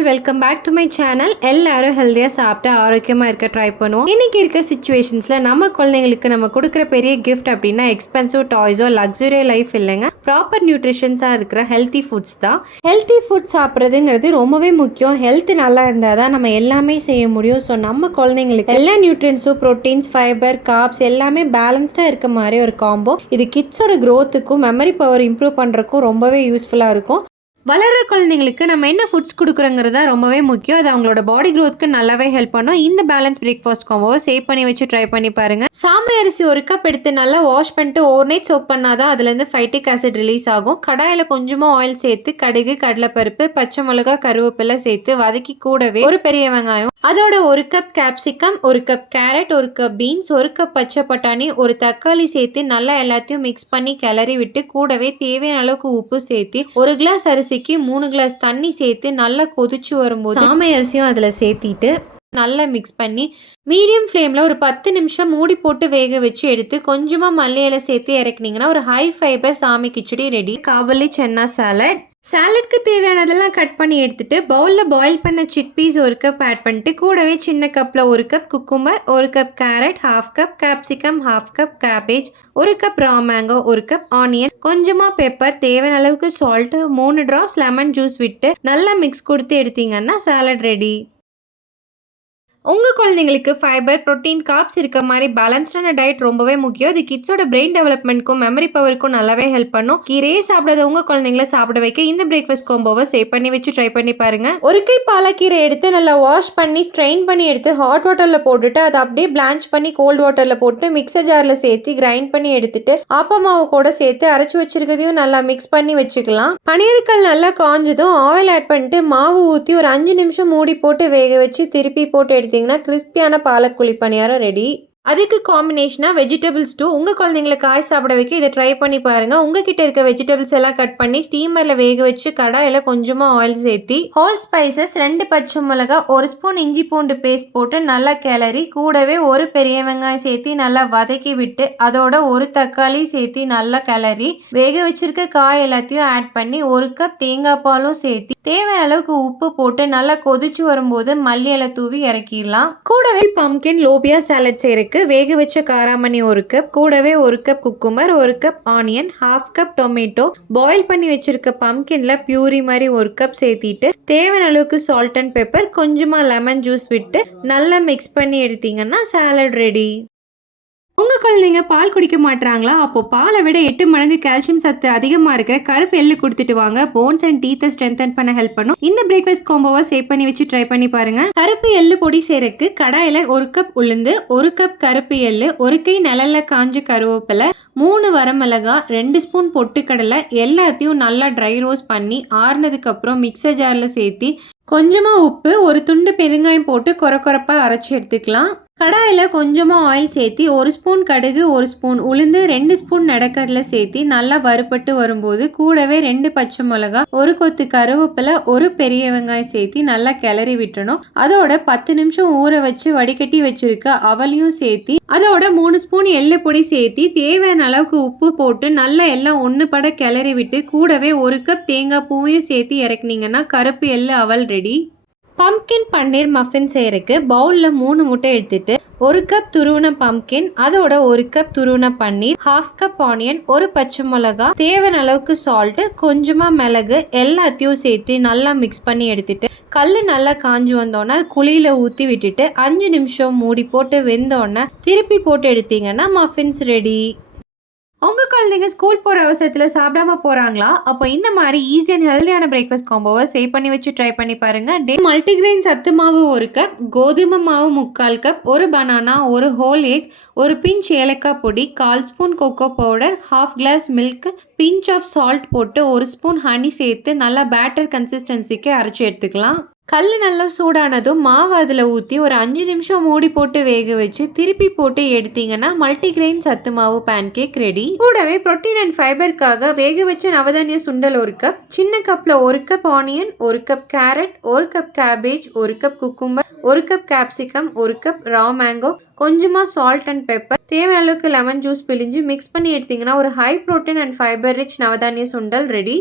All welcome back to my channel. எல்லாரும் ஹெல்த்தியாக சாப்பிட்டு ஆரோக்கியமாக இருக்க ட்ரை பண்ணுவோம். இன்றைக்கி இருக்க சுச்சுவேஷன்ஸில் நம்ம குழந்தைங்களுக்கு நம்ம கொடுக்குற பெரிய கிஃப்ட் அப்படின்னா எக்ஸ்பென்சிவ் டாய்ஸோ லக்ஸுரி லைஃப் இல்லைங்க, ப்ராப்பர் நியூட்ரிஷன்ஸாக இருக்கிற ஹெல்த்தி ஃபுட்ஸ் தான். ஹெல்த்தி ஃபுட் சாப்பிட்றதுங்கிறது ரொம்பவே முக்கியம். ஹெல்த் நல்லா இருந்தால் தான் நம்ம எல்லாமே செய்ய முடியும். ஸோ நம்ம குழந்தைங்களுக்கு எல்லா நியூட்ரியன்ஸும் ப்ரோட்டீன்ஸ், ஃபைபர், கார்ப்ஸ் எல்லாமே பேலன்ஸ்டாக இருக்க மாதிரி ஒரு காம்போ. இது கிட்ஸோட க்ரோத்துக்கும் மெமரி பவர் இம்ப்ரூவ் பண்ணுறதுக்கும் ரொம்பவே யூஸ்ஃபுல்லாக இருக்கும். வளர்கிற குழந்தைங்களுக்கு நம்ம என்ன ஃபுட்ஸ் கொடுக்குறோங்கிறது தான் ரொம்பவே முக்கியம். அது அவங்களோட பாடி க்ரோத்துக்கு நல்லாவே ஹெல்ப் பண்ணும். இந்த பேலன்ஸ் பிரேக்ஃபாஸ்ட் காம்போவை சேவ் பண்ணி வச்சு ட்ரை பண்ணி பாருங்க. சாமை அரிசி ஒரு கப் எடுத்து நல்லா வாஷ் பண்ணிட்டு ஓவர் நைட் சோப் பண்ணாதான் அதுலேருந்து ஃபைட்டிக் ஆசிட் ரிலீஸ் ஆகும். கடாயில் கொஞ்சமாக ஆயில் சேர்த்து கடுகு, கடலைப்பருப்பு, பச்சை மிளகா, கருவேப்பிலை சேர்த்து வதக்கி கூடவே ஒரு பெரிய வெங்காயம், அதோட ஒரு கப் கேப்சிகம், ஒரு கப் கேரட், ஒரு கப் பீன்ஸ், ஒரு கப் பச்சை பட்டாணி, ஒரு தக்காளி சேர்த்து நல்லா எல்லாத்தையும் மிக்ஸ் பண்ணி கிளறி விட்டு கூடவே தேவையான அளவுக்கு உப்பு சேர்த்து ஒரு கிளாஸ் அரிசிக்கு 3 கிளாஸ் தண்ணி சேர்த்து நல்லா கொதிச்சு வரும்போது சாமை அரிசியும் அதில் சேர்த்திட்டு நல்லா மிக்ஸ் பண்ணி மீடியம் ஃப்ளேமில் ஒரு 10 நிமிஷம் மூடி போட்டு வேக வச்சு எடுத்து கொஞ்சமாக மல்லி இலை சேர்த்து இறக்குனீங்கன்னா ஒரு ஹை ஃபைபர் சாமை கிச்சடி ரெடி. காபலி சென்னா சாலட்க்கு தேவையானதெல்லாம் கட் பண்ணி எடுத்துட்டு பவுலில் பாயில் பண்ண சிக் பீஸ் ஒரு கப் ஆட் பண்ணிட்டு கூடவே சின்ன கப்பில் ஒரு கப் குக்கும்பர், ஒரு cup carrot, half cup capsicum, half cup cabbage, ஒரு கப் ரா மேங்கோ, ஒரு கப் ஆனியன், கொஞ்சமாக பெப்பர், தேவையான அளவுக்கு சால்ட், 3 ட்ராப்ஸ் லெமன் ஜூஸ் விட்டு நல்லா மிக்ஸ் கொடுத்து எடுத்தீங்கன்னா சாலட் ரெடி. உங்கள் குழந்தைங்களுக்கு ஃபைபர், ப்ரோட்டீன், கார்ப்ஸ் இருக்க மாதிரி பேலன்ஸ்டான டயட் ரொம்பவே முக்கியம். இது கிட்ஸோட பிரெயின் டெவலப்மெண்ட்க்கும் மெமரி பவருக்கும் நல்லாவே ஹெல்ப் பண்ணும். கீரையே சாப்பிடாத உங்கள் குழந்தைங்கள சாப்பிட வைக்க இந்த பிரேக்ஃபாஸ்ட் காம்போவை சேவ் பண்ணி வச்சு ட்ரை பண்ணி பாருங்க. ஒரு கை பாலக்கீரை எடுத்து நல்லா வாஷ் பண்ணி ஸ்ட்ரெயின் பண்ணி எடுத்து ஹாட் வாட்டரில் போட்டுட்டு அதை அப்படியே பிளான்ச் பண்ணி கோல்டு வாட்டரில் போட்டு மிக்சர் ஜாரில் சேர்த்து கிரைண்ட் பண்ணி எடுத்துட்டு ஆப்பமாவை கூட சேர்த்து அரைச்சி வச்சிருக்கிறதையும் நல்லா மிக்ஸ் பண்ணி வச்சுக்கலாம். பனீருக்கள் நல்லா காஞ்சதும் ஆயில் ஆட் பண்ணிட்டு மாவு ஊற்றி ஒரு 5 நிமிஷம் மூடி போட்டு வேக வச்சு திருப்பி போட்டு எடுத்தீங்கன்னா கிறிஸ்பியான பாலக்குழி பணியாரம் ரெடி. அதுக்கு காம்பினேஷனாக வெஜிடபிள் ஸ்டூ. உங்கள் குழந்தைங்களை காய் சாப்பிட வைக்க இதை ட்ரை பண்ணி பாருங்கள். உங்ககிட்ட இருக்க வெஜிடபிள்ஸ் எல்லாம் கட் பண்ணி ஸ்டீமரில் வேக வச்சு கடாயில் கொஞ்சமாக ஆயில் சேர்த்தி ஹோல் ஸ்பைசஸ், 2 பச்சை மிளகா, 1 ஸ்பூன் இஞ்சி பூண்டு பேஸ்ட் போட்டு நல்லா கிளறி கூடவே ஒரு பெரிய வெங்காயம் சேர்த்து நல்லா வதக்கி விட்டு அதோட ஒரு தக்காளி சேர்த்து நல்லா கிளறி வேக வச்சிருக்க காய் எல்லாத்தையும் ஆட் பண்ணி 1 கப் தேங்காய் பாலும் சேர்த்து தேவையான அளவுக்கு உப்பு போட்டு நல்லா கொதிச்சு வரும்போது மல்லி இலை தூவி இறக்கிடலாம். கூடவே பம்கின் லோபியா சாலட் செய்யறதுக்கு வேக வச்ச காராமணி 1 கப், கூடவே 1 cup cucumber, 1 cup onion, half cup tomato, boil பண்ணி வச்சிருக்க பம்கின்ல பியூரி மாதிரி 1 கப் சேர்த்திட்டு தேவையான அளவுக்கு சால்ட் அண்ட் பெப்பர், கொஞ்சமா லெமன் ஜூஸ் விட்டு நல்லா மிக்ஸ் பண்ணி எடுத்தீங்கன்னா சாலட் ரெடி. உங்கள் குழந்தைங்க பால் குடிக்க மாட்டாங்களா? அப்போ பாலை விட 8 மடங்கு கால்சியம் சத்து அதிகமாக இருக்கிற கருப்பு எள்ளு கொடுத்துட்டு வாங்க. போன்ஸ் அண்ட் டீத்தை ஸ்ட்ரென்தன் பண்ண ஹெல்ப் பண்ணும். இந்த பிரேக்ஃபாஸ்ட் காம்போவை சேவ் பண்ணி வச்சு ட்ரை பண்ணி பாருங்க. கருப்பு எள்ளு பொடி செய்யறதுக்கு கடாயில் 1 கப் உளுந்து, 1 கப் கருப்பு எள்ளு, 1 கை நிழல்ல காஞ்ச கருவேப்பிலை, 3 வரமிளகாய், 2 ஸ்பூன் பொட்டுக்கடலை எல்லாத்தையும் நல்லா ட்ரை ரோஸ்ட் பண்ணி ஆறுனதுக்கு அப்புறம் மிக்சர் ஜாரில் சேர்த்தி கொஞ்சமாக உப்பு, ஒரு துண்டு பெருங்காயம் போட்டு கொரப்பாக அரைச்சி எடுத்துக்கலாம். கடாயில் கொஞ்சமாக ஆயில் சேர்த்தி 1 ஸ்பூன் கடுகு, 1 ஸ்பூன் உளுந்து, 2 ஸ்பூன் நெடக்கடலை சேர்த்தி நல்லா வறுபட்டு வரும்போது கூடவே 2 பச்சை மிளகா, 1 கொத்து கருவேப்பிலை, 1 பெரிய வெங்காயம் சேர்த்தி நல்லா கிளறி விட்டணும். அதோட 10 நிமிஷம் ஊற வச்சு வடிகட்டி வச்சிருக்க அவளையும் சேர்த்தி அதோட 3 ஸ்பூன் எள்ளு பொடி சேர்த்தி தேவையான அளவுக்கு உப்பு போட்டு நல்லா எல்லாம் ஒன்று பட கிளறி விட்டு கூடவே 1 கப் தேங்காய் பூவையும் சேர்த்து இறக்குனீங்கன்னா கருப்பு எள்ளு அவல் ரெடி. பம்கின் பன்னீர் மஃபின் செய்யறதுக்கு பவுலில் 3 முட்டை எடுத்துட்டு 1 கப் துருவன பம்கின், அதோட 1 கப் துருவன பன்னீர், ஹாஃப் கப் ஆனியன், 1 பச்சை மிளகா, தேவையான அளவுக்கு சால்ட்டு, கொஞ்சமாக மிளகு எல்லாத்தையும் சேர்த்து நல்லா மிக்ஸ் பண்ணி எடுத்துட்டு கல் நல்லா காஞ்சி வந்தோன்னா குழியில் ஊற்றி விட்டுட்டு 5 நிமிஷம் மூடி போட்டு வெந்தோடனே திருப்பி போட்டு எடுத்தீங்கன்னா மஃபின்ஸ் ரெடி. உங்கள் குழந்தைங்க ஸ்கூல் போகிற அவசரத்தில் சாப்பிடாம போகிறாங்களா? அப்போ இந்த மாதிரி ஈஸி அண்ட் ஹெல்தியான பிரேக்ஃபாஸ்ட் காம்போவை சேவ் பண்ணி வச்சு ட்ரை பண்ணி பாருங்கள். மல்டிகிரெயின் சத்து மாவு 1 கப், கோதுமை மாவு 3/4 cup, 1 banana, 1 whole egg, 1 pinch ஏலக்காய் பொடி, 1/4 spoon cocoa powder, half glass milk, pinch of salt போட்டு 1 ஸ்பூன் ஹனி சேர்த்து நல்லா பேட்டர் கன்சிஸ்டன்சிக்கு அரைச்சி எடுத்துக்கலாம். கல் நல்லா சூடானதும் மாவு அதில் ஊற்றி ஒரு 5 நிமிஷம் மூடி போட்டு வேக வச்சு திருப்பி போட்டு எடுத்தீங்கன்னா மல்டிகிரெயின் சத்து மாவு பேன் கேக் ரெடி. கூடவே புரோட்டீன் அண்ட் ஃபைபருக்காக வேக வச்ச நவதானிய சுண்டல் 1 கப், சின்ன கப்பில் 1 cup onion, 1 cup carrot, 1 cup cabbage, 1 cup cucumber, 1 cup capsicum, 1 cup raw mango, கொஞ்சமாக சால்ட் அண்ட் பெப்பர், தேவையான அளவுக்கு லெமன் ஜூஸ் பிழிஞ்சு மிக்ஸ் பண்ணி எடுத்தீங்கன்னா ஒரு high protein and fibre rich நவதானிய சுண்டல் ரெடி.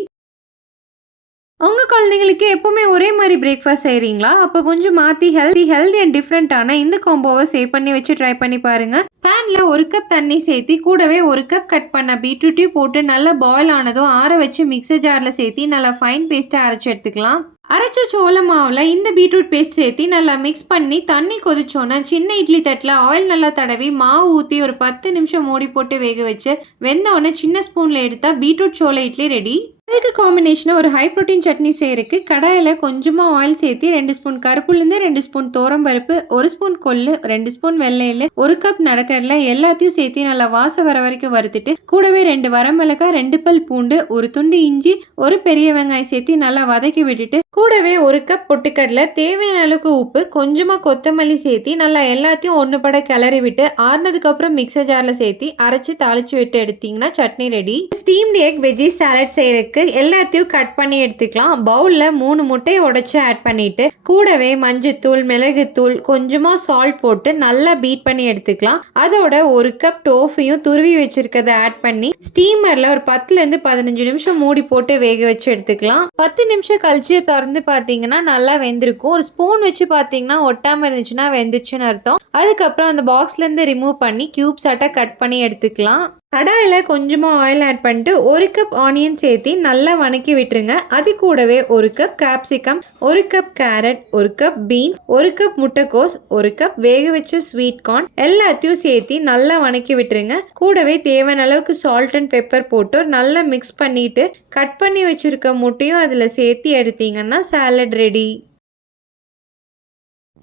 உங்க குழந்தைங்களுக்கு எப்பவுமே ஒரே மாதிரி பிரேக்ஃபாஸ்ட் செய்றீங்களா? அப்ப கொஞ்சம் மாத்தி ஹெல்தி அண்ட் டிஃபரெண்டான இந்த காம்போவை சேவ் பண்ணி வச்சு ட்ரை பண்ணி பாருங்க. பேன்ல 1 கப் தண்ணி சேர்த்தி கூடவே 1 கப் கட் பண்ண பீட்ரூட்டையும் போட்டு நல்லா பாயில் ஆனதும் ஆற வச்சு மிக்சர் ஜார்ல சேர்த்தி நல்லா ஃபைன் பேஸ்டா அரைச்சு எடுத்துக்கலாம். அரைச்ச சோள மாவுல இந்த பீட்ரூட் பேஸ்ட் சேர்த்தி நல்லா மிக்ஸ் பண்ணி தண்ணி கொதிச்சோன்னா சின்ன இட்லி தட்டில் ஆயில் நல்லா தடவி மாவு ஊற்றி ஒரு 10 நிமிஷம் மூடி போட்டு வேக வச்சு வெந்தோடனே சின்ன ஸ்பூன்ல எடுத்தா பீட்ரூட் சோள இட்லி ரெடி. அதுக்கு காம்பினேஷனாக ஒரு ஹை ப்ரோட்டீன் சட்னி செய்யறதுக்கு கடாயில் கொஞ்சமாக ஆயில் சேர்த்து 2 ஸ்பூன் கருப்புலேருந்து 2 ஸ்பூன் பருப்பு 1 ஸ்பூன் கொள்ளு 2 ஸ்பூன் வெள்ளையில் 1 கப் நடக்கடலை எல்லாத்தையும் சேர்த்து நல்லா வாசம் வர வரைக்கும் வறுத்துட்டு கூடவே 2 வரமிளகாய் 2 பல் பூண்டு 1 துண்டு இஞ்சி 1 பெரிய வெங்காயம் சேர்த்து நல்லா வதக்கி விட்டுட்டு கூடவே 1 கப் பொட்டுக்கடலை தேவையான அளவுக்கு உப்பு கொஞ்சமாக கொத்தமல்லி சேர்த்து நல்லா எல்லாத்தையும் ஒன்றுபட கிளறி விட்டு ஆறுனதுக்கு அப்புறம் மிக்சர் ஜாரில் சேர்த்து அரைச்சி தாளிச்சு விட்டு எடுத்தீங்கன்னா chutney ready. Steamed egg veggie salad செய்யறதுக்கு எல்லாத்தையும் கட் பண்ணி எடுத்துக்கலாம். பவுல்ல 3 முட்டையை உடைச்சு ஆட் பண்ணிட்டு கூடவே மஞ்சத்தூள் மிளகுத்தூள் கொஞ்சமா சால்ட் போட்டு நல்லா பீட் பண்ணி எடுத்துக்கலாம். அதோட 1 கப் டோஃபியும் துருவி வச்சிருக்கதை ஆட் பண்ணி ஸ்டீமர்ல ஒரு 10லேருந்து 15 நிமிஷம் மூடி போட்டு வேக வச்சு எடுத்துக்கலாம். 10 நிமிஷம் கழிச்சு திறந்து பார்த்தீங்கன்னா நல்லா வெந்திருக்கும். ஒரு ஸ்பூன் வச்சு பார்த்தீங்கன்னா ஒட்டாம இருந்துச்சுன்னா வெந்துச்சுன்னு அர்த்தம். அதுக்கப்புறம் அந்த பாக்ஸ்ல இருந்து ரிமூவ் பண்ணி கியூப்ஸ் ஆட்டா கட் பண்ணி எடுத்துக்கலாம். கடாயில் கொஞ்சமாக ஆயில் ஆட் பண்ணிட்டு 1 கப் ஆனியன் சேர்த்து நல்லா வணக்கி விட்டுருங்க. அது கூடவே 1 cup capsicum 1 cup carrot 1 cup beans 1 cup முட்டைக்கோஸ் 1 கப் வேக வச்ச ஸ்வீட் கார்ன் எல்லாத்தையும் சேர்த்து நல்லா வணக்கி விட்டுருங்க. கூடவே தேவையான அளவுக்கு சால்ட் அண்ட் பெப்பர் போட்டு நல்லா மிக்ஸ் பண்ணிட்டு கட் பண்ணி வச்சிருக்க முட்டையும் அதில் சேர்த்து எடுத்தீங்கன்னா சாலட் ரெடி.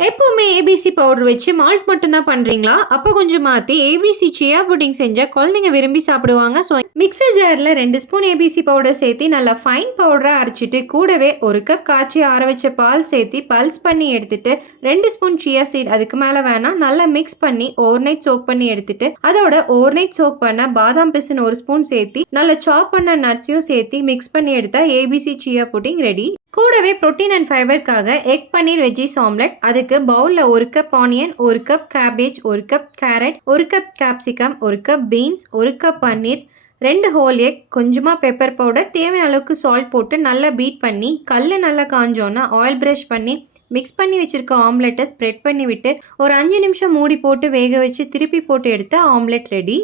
எப்பவுமே ஏபிசி பவுடர் வச்சு மால்ட் மட்டும்தான் பண்ணுறீங்களா? அப்போ கொஞ்சம் மாற்றி ஏபிசி சியா புட்டிங் செஞ்சால் குழந்தைங்க விரும்பி சாப்பிடுவாங்க. ஸோ மிக்சர் ஜாரில் 2 ஸ்பூன் ஏபிசி பவுடர் சேர்த்து நல்லா ஃபைன் பவுடராக அரைச்சிட்டு கூடவே 1 கப் காய்ச்சி ஆற வச்ச பால் சேர்த்து பல்ஸ் பண்ணி எடுத்துட்டு 2 ஸ்பூன் சியா சீட் அதுக்கு மேலே வேணாம் நல்லா மிக்ஸ் பண்ணி ஓவர் நைட் சோக் பண்ணி எடுத்துட்டு அதோட ஓவர் நைட் சோக் பண்ண பாதாம் பிசின் 1 ஸ்பூன் சேர்த்து நல்லா சாப் பண்ண நட்ஸையும் சேர்த்து மிக்ஸ் பண்ணி எடுத்தா ஏபிசி சியா புட்டிங் ரெடி. கூடவே புரோட்டீன் அண்ட் ஃபைபருக்காக எக் பன்னீர் வெஜ்ஜீஸ் ஆம்லெட். அதுக்கு பவுலில் 1 cup onion 1 cup cabbage 1 cup carrot 1 cup capsicum 1 cup beans 1 cup paneer 2 whole egg கொஞ்சமாக பெப்பர் பவுடர் தேவையான அளவுக்கு சால்ட் போட்டு நல்லா பீட் பண்ணி கல் நல்லா காஞ்சோன்னா ஆயில் ப்ரஷ் பண்ணி மிக்ஸ் பண்ணி வச்சுருக்க ஆம்லெட்டை ஸ்ப்ரெட் பண்ணி விட்டு ஒரு 5 நிமிஷம் மூடி போட்டு வேக வச்சு திருப்பி போட்டு எடுத்த ஆம்லெட் ரெடி.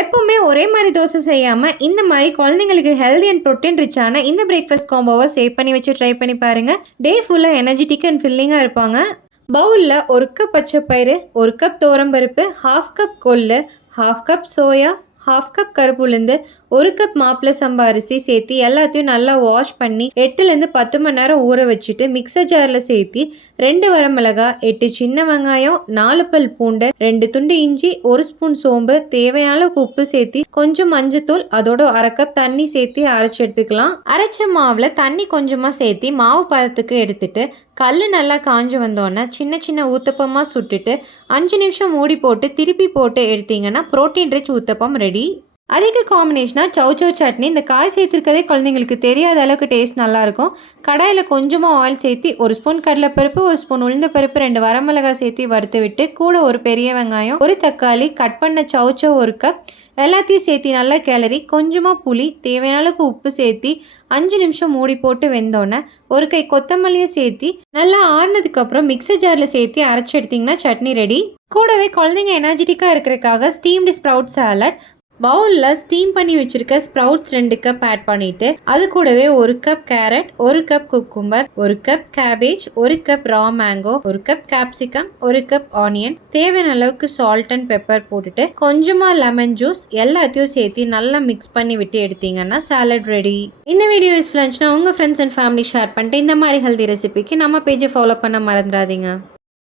எப்பவுமே ஒரே மாதிரி தோசை செய்யாமல் இந்த மாதிரி குழந்தைங்களுக்கு ஹெல்தி அண்ட் ப்ரோட்டீன் ரிச்சான இந்த பிரேக்ஃபாஸ்ட் காம்போவை சேவ் பண்ணி வச்சு ட்ரை பண்ணி பாருங்கள். டே ஃபுல்லாக எனர்ஜெட்டிக் அண்ட் ஃபில்லிங்காக இருப்பாங்க. பவுலில் 1 கப் பச்சைப்பயிறு 1 கப் துவரம்பருப்பு 1/2 கப் கொள்ளு 1/2 கப் சோயா 1/2 கப் கருப்பு உளுந்து 1 கப் மாப்பிள சம்பா அரிசி சேர்த்து எல்லாத்தையும் நல்லா வாஷ் பண்ணி 8லேருந்து 10 மணி நேரம் ஊற வச்சுட்டு மிக்சர் ஜாரில் சேர்த்து 2 வரமிளகாய் 8 சின்ன வெங்காயம் 4 பல் பூண்டு 2 துண்டு இஞ்சி 1 ஸ்பூன் சோம்பு தேவையான அளவுக்கு உப்பு சேர்த்து கொஞ்சம் மஞ்சத்தூள் அதோட 1/2 கப் தண்ணி சேர்த்து அரைச்சி எடுத்துக்கலாம். அரைச்ச மாவில் தண்ணி கொஞ்சமாக சேர்த்து மாவு பதத்துக்கு எடுத்துட்டு கல் நல்லா காஞ்சி வந்தோன்னே சின்ன சின்ன ஊத்தப்பமாக சுட்டுட்டு 5 நிமிஷம் மூடி போட்டு திருப்பி போட்டு எடுத்தீங்கன்னா ப்ரோட்டீன் ரிச் ஊத்தப்பம் ரெடி. அதுக்கு காம்பினேஷனாக சௌச்சௌ சட்னி. இந்த காய் சேர்த்துருக்கதே குழந்தைங்களுக்கு தெரியாத அளவுக்கு டேஸ்ட் நல்லாயிருக்கும். கடாயில் கொஞ்சமாக ஆயில் சேர்த்து 1 ஸ்பூன் கடலைப்பருப்பு 1 ஸ்பூன் உளுந்த பருப்பு 2 வரமிளகாய் சேர்த்து வறுத்து விட்டு கூட ஒரு பெரிய வெங்காயம் 1 தக்காளி கட் பண்ண சௌச்சௌ 1 கப் எல்லாத்தையும் சேர்த்து நல்லா கிளறி கொஞ்சமாக புளி தேவையான அளவுக்கு உப்பு சேர்த்து 5 நிமிஷம் மூடி போட்டு வெந்தோன்னே 1 கை கொத்தமல்லியும் சேர்த்து நல்லா ஆறுனதுக்கப்புறம் மிக்சர் ஜாரில் சேர்த்து அரைச்சி எடுத்திங்கன்னா சட்னி ரெடி. கூடவே குழந்தைங்க எனர்ஜெட்டிக்காக இருக்கிறதுக்காக ஸ்டீம்டு ஸ்ப்ரவுட் சாலட். பவுலில் ஸ்டீம் பண்ணி வச்சுருக்க ஸ்ப்ரவுட்ஸ் 2 கப் ஆட் பண்ணிவிட்டு அது கூடவே 1 cup carrot 1 cup cucumber 1 cup cabbage 1 cup raw mango 1 cup capsicum 1 cup onion தேவையான அளவுக்கு சால்ட் அண்ட் பெப்பர் போட்டுட்டு கொஞ்சமாக லெமன் ஜூஸ் எல்லாத்தையும் சேர்த்து நல்லா மிக்ஸ் பண்ணி விட்டு எடுத்தீங்கன்னா சாலட் ரெடி. இந்த வீடியோ யூஸ்ஃபுல்லாக இருந்துச்சுன்னா உங்கள் ஃப்ரெண்ட்ஸ் அண்ட் ஃபேமிலி ஷேர் பண்ணிட்டு இந்த மாதிரி ஹெல்தி ரெசிபிக்கு நம்ம பேஜை ஃபாலோ பண்ண மறந்துடாதீங்க.